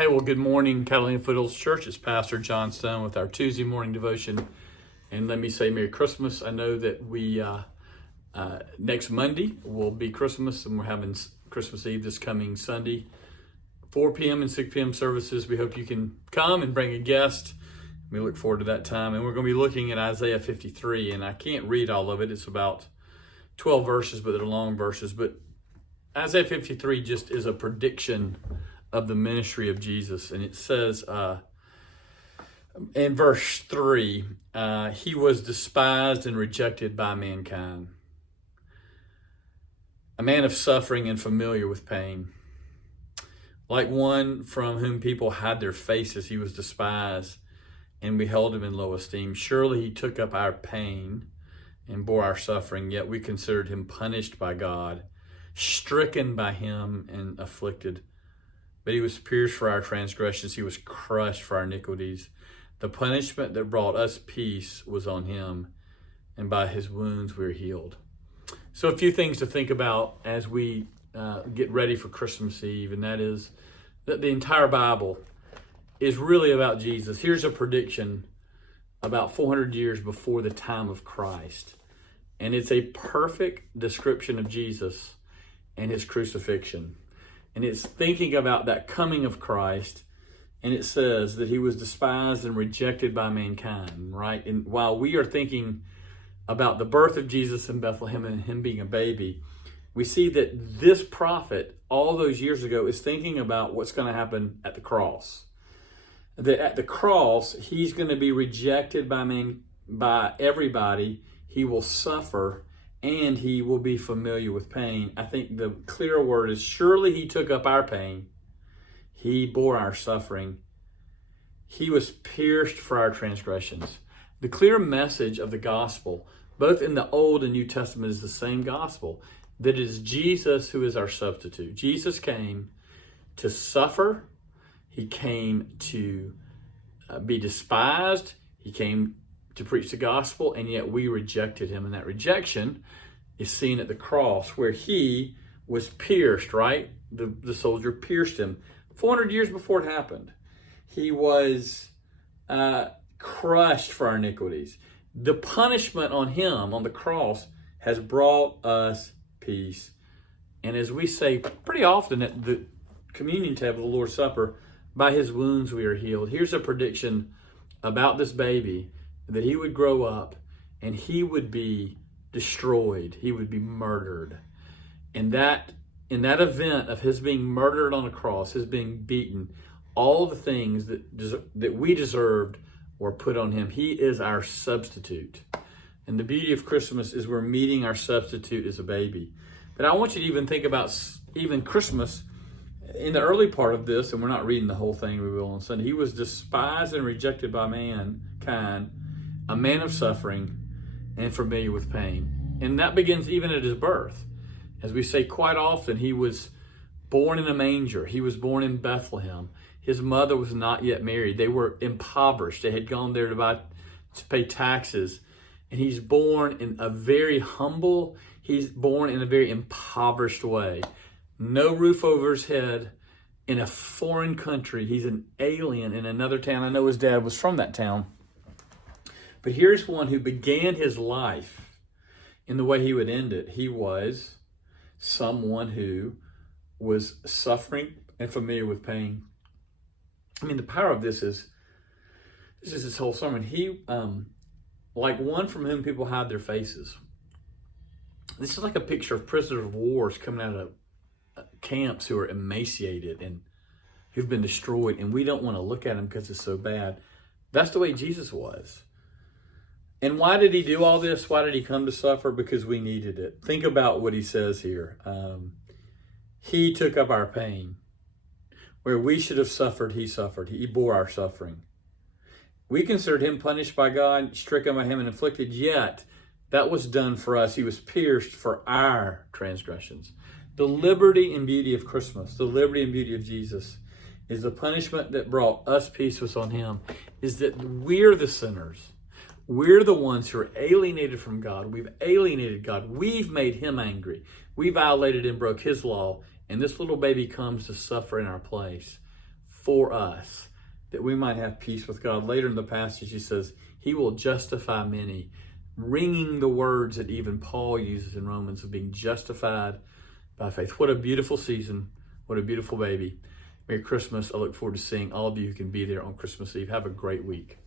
Hey, well, good morning, Catalina Foothills Church. It's Pastor John Stone with our Tuesday morning devotion. And let me say Merry Christmas. I know that we, next Monday will be Christmas, and we're having Christmas Eve this coming Sunday, 4 p.m. and 6 p.m. services. We hope you can come and bring a guest. We look forward to that time. And we're going to be looking at Isaiah 53, and I can't read all of it. It's about 12 verses, but they're long verses. But Isaiah 53 just is a prediction of the ministry of Jesus. And it says in verse 3, he was despised and rejected by mankind, a man of suffering and familiar with pain. Like one from whom people hide their faces, he was despised, and we held him in low esteem. Surely he took up our pain and bore our suffering, yet we considered him punished by God, stricken by him and afflicted. But he was pierced for our transgressions, he was crushed for our iniquities. The punishment that brought us peace was on him, and by his wounds we are healed. So a few things to think about as we get ready for Christmas Eve, and that is that the entire Bible is really about Jesus. Here's a prediction about 400 years before the time of Christ, and it's a perfect description of Jesus and his crucifixion. And it's thinking about that coming of Christ, and it says that he was despised and rejected by mankind, right? And while we are thinking about the birth of Jesus in Bethlehem and him being a baby, we see that this prophet all those years ago is thinking about what's going to happen at the cross. That at the cross, he's going to be rejected by everybody. He will suffer, and he will be familiar with pain. I think the clear word is, surely he took up our pain. He bore our suffering. He was pierced for our transgressions. The clear message of the gospel, both in the Old and New Testament, is the same gospel, that it is Jesus who is our substitute. Jesus came to suffer. He came to be despised. He came to preach the gospel, and yet we rejected him. And that rejection is seen at the cross, where he was pierced, right? The soldier pierced him 400 years before it happened. He was crushed for our iniquities. The punishment on him on the cross has brought us peace. And as we say pretty often at the communion table, the Lord's Supper, by his wounds we are healed. Here's a prediction about this baby, that he would grow up and he would be destroyed. He would be murdered. And that in that event of his being murdered on a cross, his being beaten, all the things that we deserved were put on him. He is our substitute. And the beauty of Christmas is we're meeting our substitute as a baby. But I want you to even think about even Christmas in the early part of this, and we're not reading the whole thing, we will on Sunday. He was despised and rejected by mankind, a man of suffering and familiar with pain. And that begins even at his birth. As we say quite often, he was born in a manger. He was born in Bethlehem. His mother was not yet married. They were impoverished. They had gone there to pay taxes. And he's born in a very humble, he's born in a very impoverished way. No roof over his head, in a foreign country. He's an alien in another town. I know his dad was from that town. But here's one who began his life in the way he would end it. He was someone who was suffering and familiar with pain. I mean, the power of this is this whole sermon. He, like one from whom people hide their faces. This is like a picture of prisoners of wars coming out of camps who are emaciated and who've been destroyed, and we don't want to look at them because it's so bad. That's the way Jesus was. And why did he do all this? Why did he come to suffer? Because we needed it. Think about what he says here. He took up our pain. Where we should have suffered, he suffered. He bore our suffering. We considered him punished by God, stricken by him and afflicted, yet that was done for us. He was pierced for our transgressions. The liberty and beauty of Christmas, the liberty and beauty of Jesus, is the punishment that brought us peace was on him, is that we're the sinners. We're the ones who are alienated from God. We've alienated God. We've made him angry. We violated and broke his law. And this little baby comes to suffer in our place for us, that we might have peace with God. Later in the passage, he says, he will justify many, ringing the words that even Paul uses in Romans of being justified by faith. What a beautiful season. What a beautiful baby. Merry Christmas. I look forward to seeing all of you who can be there on Christmas Eve. Have a great week.